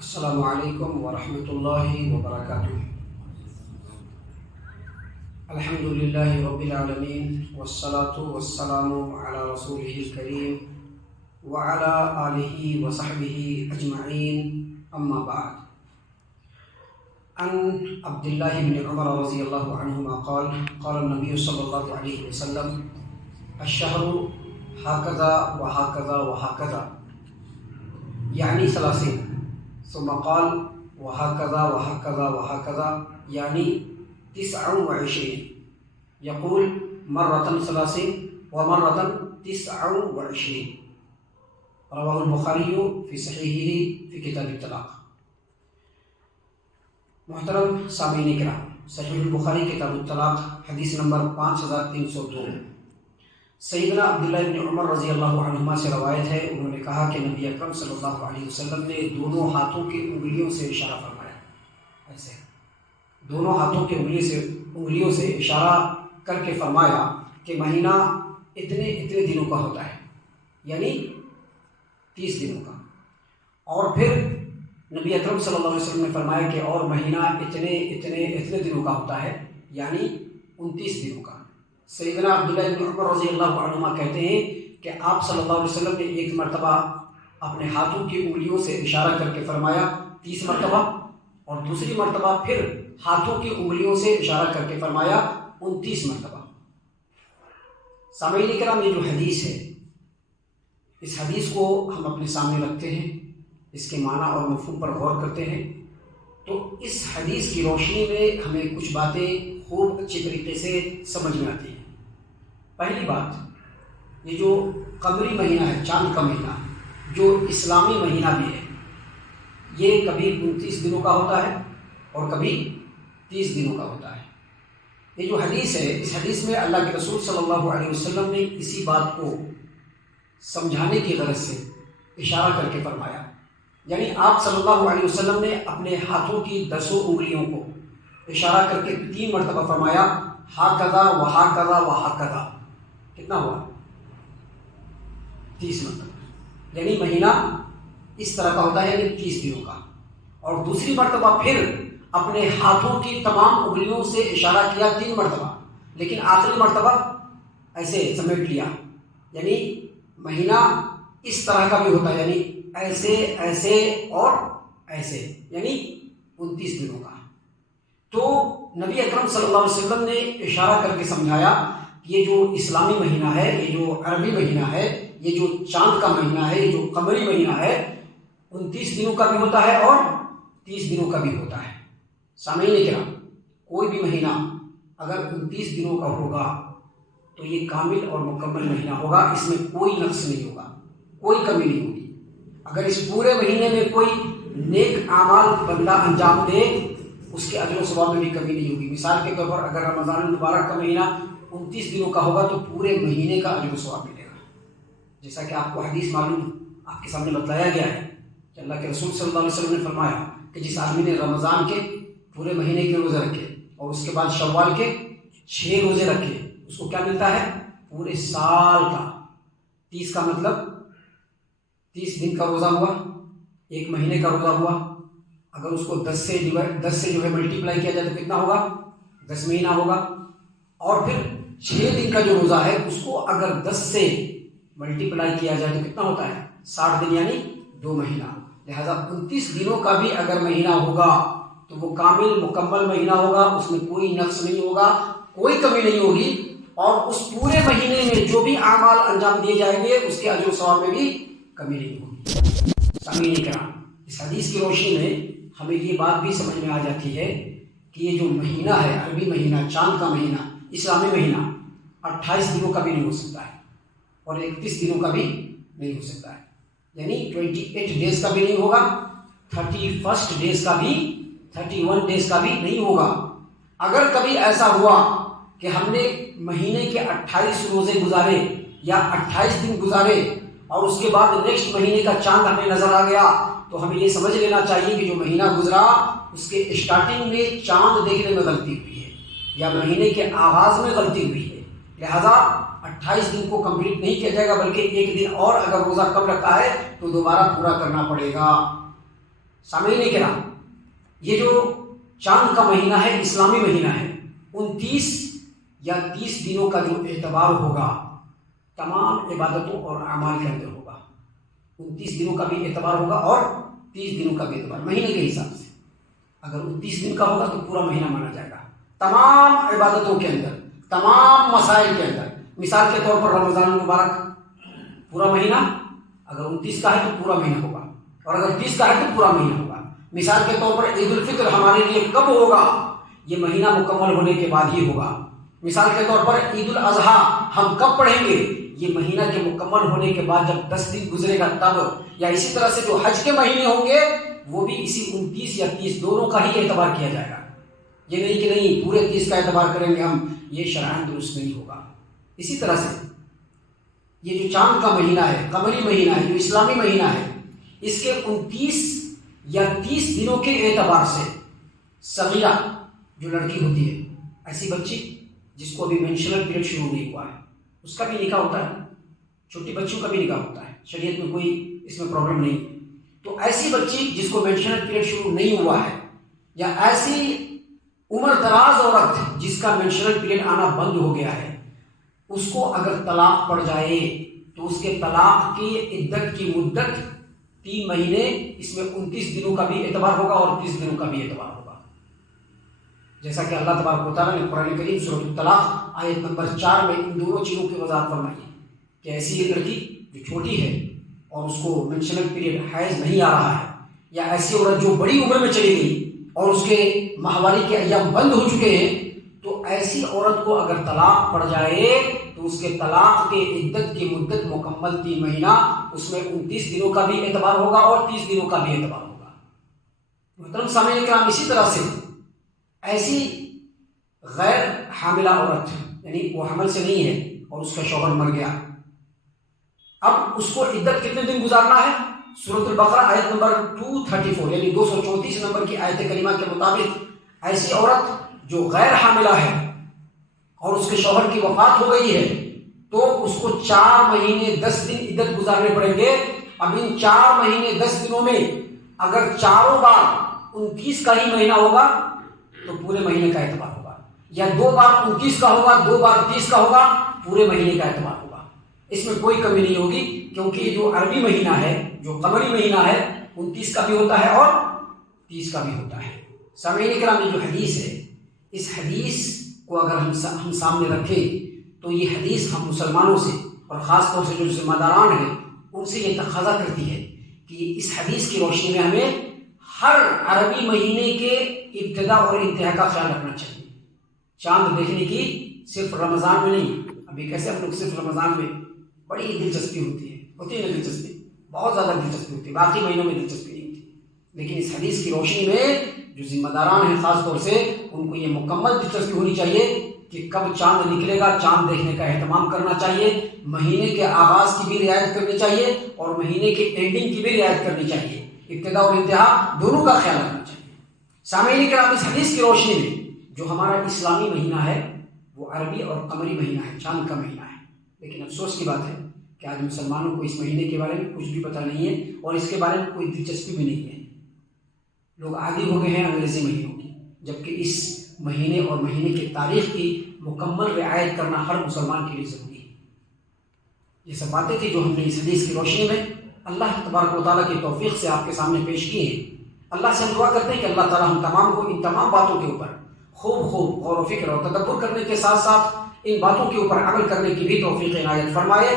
السلام علیکم ورحمۃ اللہ وبرکاتہ۔ الحمد للہ رب العالمین والصلاة والسلام علی رسولہ الکریم وعلی آلہ وصحبہ اجمعین، اما بعد۔ عن عبد اللہ بن عمر رضی اللہ عنہما قال قال النبی صلی اللہ علیہ وسلم الشہر ہاکذا وہاکذا وہاکذا یعنی 30، ثم قال وهكذا وهكذا وهكذا يعني 29، يقول مرة 30 ومرة 29۔ رواه البخاری في صحیحہ في کتاب الطلاق۔ محترم سامعین کرام، صحیح البخاری کتاب الطلاق حدیث نمبر 5302، سیدنا عبداللہ بن عمر رضی اللہ عنہما سے روایت ہے، انہوں نے کہا کہ نبی اکرم صلی اللہ علیہ وسلم نے دونوں ہاتھوں کی انگلیوں سے اشارہ فرمایا، ایسے دونوں ہاتھوں کی انگلیوں سے اشارہ کر کے فرمایا کہ مہینہ اتنے دنوں کا ہوتا ہے، یعنی 30 دنوں کا۔ اور پھر نبی اکرم صلی اللہ علیہ وسلم نے فرمایا کہ اور مہینہ اتنے دنوں کا ہوتا ہے، یعنی 29 دنوں کا۔ سیدنا عبداللہ بن عمر رضی اللہ عنہما کہتے ہیں کہ آپ صلی اللہ علیہ وسلم نے ایک مرتبہ اپنے ہاتھوں کی انگلیوں سے اشارہ کر کے فرمایا 30 مرتبہ، اور دوسری مرتبہ پھر ہاتھوں کی انگلیوں سے اشارہ کر کے فرمایا 29 مرتبہ۔ سامعین کرام، یہ جو حدیث ہے، اس حدیث کو ہم اپنے سامنے رکھتے ہیں، اس کے معنی اور مفہوم پر غور کرتے ہیں، تو اس حدیث کی روشنی میں ہمیں کچھ باتیں خوب اچھی طریقے سے سمجھ میں آتی ہیں۔ پہلی بات، یہ جو قمری مہینہ ہے، چاند کا مہینہ، جو اسلامی مہینہ بھی ہے، یہ کبھی 29 دنوں کا ہوتا ہے اور کبھی 30 دنوں کا ہوتا ہے۔ یہ جو حدیث ہے، اس حدیث میں اللہ کے رسول صلی اللہ علیہ وسلم نے اسی بات کو سمجھانے کی غرض سے اشارہ کر کے فرمایا، یعنی آپ صلی اللہ علیہ وسلم نے اپنے ہاتھوں کی 10 انگلیوں کو اشارہ کر کے 3 مرتبہ فرمایا ہاکذا وہاکذا وہاکذا۔ کتنا ہوا؟ 30 مرتبہ، یعنی مہینہ اس طرح کا ہوتا ہے، یعنی 30 دنوں کا۔ اور دوسری مرتبہ پھر اپنے ہاتھوں کی تمام انگلیوں سے اشارہ کیا 3 مرتبہ، لیکن آخری مرتبہ ایسے سمیٹ لیا، یعنی مہینہ اس طرح کا بھی ہوتا ہے، یعنی ایسے اور ایسے، یعنی 29 دنوں کا۔ تو نبی اکرم صلی اللہ علیہ وسلم نے اشارہ کر کے سمجھایا کہ یہ جو اسلامی مہینہ ہے، یہ جو عربی مہینہ ہے، یہ جو چاند کا مہینہ ہے، یہ جو قمری مہینہ ہے، 29 دنوں کا بھی ہوتا ہے اور 30 دنوں کا بھی ہوتا ہے۔ سامعین کرام، کوئی بھی مہینہ اگر 29 دنوں کا ہوگا تو یہ کامل اور مکمل مہینہ ہوگا، اس میں کوئی نقص نہیں ہوگا، کوئی کمی نہیں ہوگی۔ اگر اس پورے مہینے میں کوئی نیک اعمال بندہ انجام دے، اس کے اجر و ثواب میں بھی کمی نہیں ہوگی۔ مثال کے طور پر اگر رمضان المبارک کا مہینہ 29 دنوں کا ہوگا تو پورے مہینے کا اجر و ثواب ملے گا، جیسا کہ آپ کو حدیث معلوم آپ کے سامنے بتلایا گیا ہے کہ اللہ کے رسول صلی اللہ علیہ وسلم نے فرمایا کہ جس آدمی نے رمضان کے پورے مہینے کے روزے رکھے اور اس کے بعد شوال کے 6 روزے رکھے، اس کو کیا ملتا ہے؟ پورے سال کا 30 کا مطلب 30 دن کا روزہ ہوا، 1 مہینے کا روزہ ہوا۔ اگر اس کو 10 سے جو ہے ملٹیپلائی کیا جائے تو کتنا ہوگا؟ 10 مہینہ ہوگا۔ اور پھر 6 دن کا جو روزہ ہے اس کو اگر 10 سے ملٹیپلائی کیا جائے تو کتنا ہوتا ہے؟ 60 دن، یعنی 2 مہینہ۔ لہذا 29 دنوں کا بھی اگر مہینہ ہوگا تو وہ کامل مکمل مہینہ ہوگا، اس میں کوئی نقص نہیں ہوگا، کوئی کمی نہیں ہوگی، اور اس پورے مہینے میں جو بھی اعمال انجام دیے جائیں گے اس کے اجر و ثواب میں بھی کمی نہیں ہوگی۔ سامعین کرام، اس حدیث کی روشنی میں ہمیں یہ بات بھی سمجھ میں آ جاتی ہے کہ یہ جو مہینہ ہے، عربی مہینہ، چاند کا مہینہ، اسلامی مہینہ، 28 دنوں کا بھی نہیں ہو سکتا ہے اور 31 دنوں کا بھی نہیں ہو سکتا ہے، یعنی 28 ڈیز کا بھی نہیں ہوگا، 31 ڈیز کا بھی، 31 ڈیز کا بھی نہیں ہوگا۔ اگر کبھی ایسا ہوا کہ ہم نے مہینے کے 28 روزے گزارے یا 28 دن گزارے اور اس کے بعد نیکسٹ مہینے کا چاند ہمیں نظر آ گیا، تو ہمیں یہ سمجھ لینا چاہیے کہ جو مہینہ گزرا اس کے اسٹارٹنگ میں چاند دیکھنے میں غلطی ہوئی ہے یا مہینے کے آغاز میں غلطی ہوئی ہے، لہذا 28 دن کو کمپلیٹ نہیں کیا جائے گا، بلکہ 1 دن اور اگر روزہ کم رکھا ہے تو دوبارہ پورا کرنا پڑے گا۔ سامعین کرام، یہ جو چاند کا مہینہ ہے اسلامی مہینہ ہے، 29 یا 30 دنوں کا جو اعتبار ہوگا تمام عبادتوں اور اعمال کے اندر ہوگا۔ 29 دنوں کا بھی اعتبار ہوگا اور 30 دنوں کا بھی اعتبار مہینے کے حساب سے۔ اگر 29 دن کا ہوگا تو پورا مہینہ مانا جائے گا تمام عبادتوں کے اندر، تمام مسائل کے اندر۔ مثال کے طور پر رمضان المبارک پورا مہینہ اگر 29 کا ہے تو پورا مہینہ ہوگا، اور اگر 30 کا ہے تو پورا مہینہ ہوگا۔ مثال کے طور پر عید الفطر ہمارے لیے کب ہوگا؟ یہ مہینہ مکمل ہونے کے بعد ہی ہوگا۔ مثال کے طور پر عید الاضحیٰ ہم کب پڑھیں گے؟ یہ مہینہ کے مکمل ہونے کے بعد جب 10 دن گزرے گا تب۔ یا اسی طرح سے جو حج کے مہینے ہوں گے وہ بھی اسی 29 یا 30 دونوں کا ہی اعتبار کیا جائے گا۔ یہ نہیں کہ نہیں پورے 30 کا اعتبار کریں گے ہم، یہ شرعاً درست نہیں ہوگا۔ اسی طرح سے یہ جو چاند کا مہینہ ہے، قمری مہینہ ہے، جو اسلامی مہینہ ہے، اس کے 29 یا 30 دنوں کے اعتبار سے صغیرہ جو لڑکی ہوتی ہے، ایسی بچی جس کو ابھی مینسٹرل پیریڈ شروع نہیں ہوا ہے، اس کا بھی نکاح ہوتا ہے، چھوٹی بچیوں کا بھی نکاح ہوتا ہے، شریعت میں کوئی اس میں پرابلم نہیں۔ تو ایسی بچی جس کو مینسٹرل پیریڈ شروع نہیں ہوا ہے، یا ایسی عمر دراز عورت جس کا مینسٹرل پیریڈ آنا بند ہو گیا ہے، اس کو اگر طلاق پڑ جائے تو اس کے طلاق کی عدت کی مدت 3 مہینے، اس میں 29 دنوں کا بھی اعتبار ہوگا اور 30 دنوں کا بھی اعتبار ہوگا۔ جیسا کہ اللہ تبارک و تعالیٰ نے قرآن کریم سورۃ الطلاق آیت نمبر 4 میں ان دونوں چیزوں کی وضاحت فرمائی ہے کہ ایسی ایک لڑکی جو چھوٹی ہے اور اس کو مینسٹرل پیریڈ حیض نہیں آ رہا ہے، یا ایسی عورت جو بڑی عمر میں چلی گئی اور اس کے ماہواری کے ایام بند ہو چکے ہیں، تو ایسی عورت کو اگر طلاق پڑ جائے تو اس کے طلاق کے عدت کی مدت مکمل 3 مہینہ، اس میں 29 دنوں کا بھی اعتبار ہوگا اور 30 دنوں کا بھی اعتبار ہوگا۔ محترم سامعین کرام، اسی طرح سے ایسی غیر حاملہ عورت، یعنی وہ حمل سے نہیں ہے اور اس کا شوہر مر گیا، اب اس کو عدت کتنے دن گزارنا ہے؟ سورۃ البقرہ آیت نمبر 234 یعنی 234 نمبر کی آیت کریمہ کے مطابق ایسی عورت جو غیر حاملہ ہے اور اس کے شوہر کی وفات ہو گئی ہے تو اس کو 4 مہینے 10 دن عدت گزارنے پڑیں گے۔ اب ان 4 مہینے 10 دنوں میں اگر چاروں بار 29 کا ہی مہینہ ہوگا تو پورے مہینے کا اعتبار ہوگا، یا 2 بار 29 کا ہوگا، 2 بار 30 کا ہوگا، پورے مہینے کا اعتبار ہوگا۔ اس میں کوئی کمی نہیں ہوگی، کیونکہ یہ جو عربی مہینہ ہے، جو قمری مہینہ ہے، 29 کا بھی ہوتا ہے اور 30 کا بھی ہوتا ہے۔ سامعین کرام، یہ جو حدیث ہے، اس حدیث کو اگر ہم سامنے رکھیں تو یہ حدیث ہم مسلمانوں سے اور خاص طور سے جو ذمہ داران ہیں ان سے یہ تقاضا کرتی ہے کہ اس حدیث کی روشنی میں ہمیں ہر عربی مہینے کے ابتدا اور انتہا کا خیال رکھنا چاہیے۔ چاند دیکھنے کی صرف رمضان میں نہیں، ابھی کیسے ہم لوگ صرف رمضان میں بڑی دلچسپی ہوتی ہے نا، دلچسپی بہت زیادہ دلچسپی ہوتی ہے، باقی مہینوں میں دلچسپی نہیں ہوتی، لیکن اس حدیث کی روشنی میں جو ذمہ داران ہیں خاص طور سے ان کو یہ مکمل دلچسپی ہونی چاہیے کہ کب چاند نکلے گا، چاند دیکھنے کا اہتمام کرنا چاہیے، مہینے کے آغاز کی بھی رعایت کرنی چاہیے اور مہینے کے اینڈنگ کی بھی رعایت کرنی چاہیے، ابتدا اور انتہا دونوں کا خیال رکھنا چاہیے۔ سامعین کرام، اس حدیث کی روشنی میں جو ہمارا اسلامی مہینہ ہے وہ عربی اور قمری مہینہ ہے، چاند کا مہینہ ہے، لیکن افسوس کی بات ہے کہ آج مسلمانوں کو اس مہینے کے بارے میں کچھ بھی پتہ نہیں ہے اور اس کے بارے میں کوئی دلچسپی بھی نہیں ہے۔ لوگ عادی ہو گئے ہیں انگریزی مہینوں کی، جبکہ اس مہینے اور مہینے کی تاریخ کی مکمل رعایت کرنا ہر مسلمان کے لیے ضروری ہے۔ یہ سب باتیں تھیں جو ہم نے اس حدیث کی روشنی میں اللہ تبارک و تعالیٰ کی توفیق سے آپ کے سامنے پیش کی ہیں۔ اللہ سے ہم دعا کرتے ہیں کہ اللہ تعالیٰ ہم تمام کو ان تمام باتوں کے اوپر خوب غور و فکر اور تدبر کرنے کے ساتھ ساتھ ان باتوں کے اوپر عمل کرنے کی بھی توفیق عنایت فرمائے۔